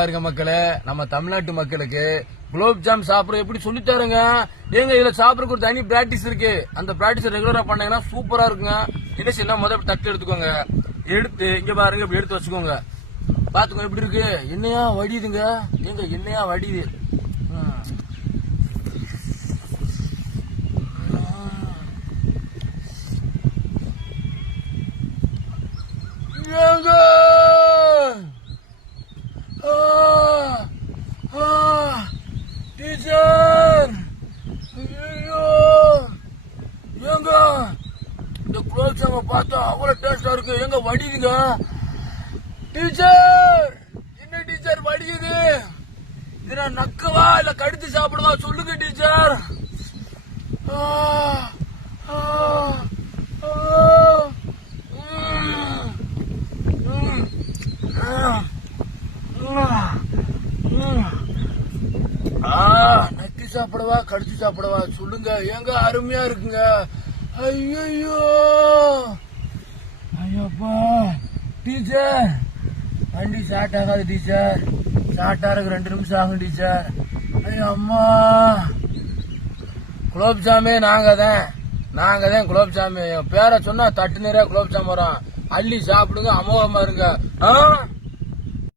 பாருங்க மக்களே, நம்ம தமிழ்நாட்டு மக்களுக்கு குலோப் ஜாம் சாப்பிட எப்படி சொல்லி தருங்க. ஏங்க இதுல சாப்பிடறதுக்கு ஒரு தனி பிராக்டிஸ் இருக்கு. அந்த பிராக்டிஸ் ரெகுலரா பண்ணீங்கன்னா சூப்பரா இருக்குங்க. என்ன செய்யலாம், முதல்ல தட்டு எடுத்துக்கோங்க. எடுத்து இங்க பாருங்க, இப்படி எடுத்து வச்சுக்கோங்க. பாத்துக்கோங்க எப்படி இருக்கு. என்னையா வடியுதுங்க, ஏங்க என்னையா வடியுது. ஏங்க டீச்சர், ஐயோ ஏங்க இந்த குலோப் ஜாம பார்த்தா அவ்வளவு டேஸ்டா இருக்கு. எங்க வடியுதுங்க டீச்சர். என்ன டீச்சர் வடியுது? இது நான் நக்கவா இல்ல கடிச்சு சாப்பிடுவா சொல்லுங்க டீச்சர். நக்கி சாப்பிடவா கடிச்சு சாப்பிடவா சொல்லுங்க. ஏங்க அருமையா இருக்குங்க. ஐயோ ஐயோப்பா டீச்சர், வண்டி ஸ்டார்ட் ஆகாது டீச்சர். ஸ்டார்ட் ஆகிறதுக்கு 2 நிமிஷம் ஆகும் டீச்சர். ஐயோ அம்மா, குலோப் ஜாமே நாங்க தான் குலோப் ஜாமே. என் பேரை சொன்னா தட்டு நிறைய குலோப் ஜாம் வரும். அள்ளி சாப்பிடுங்க, அமோகமா இருங்க.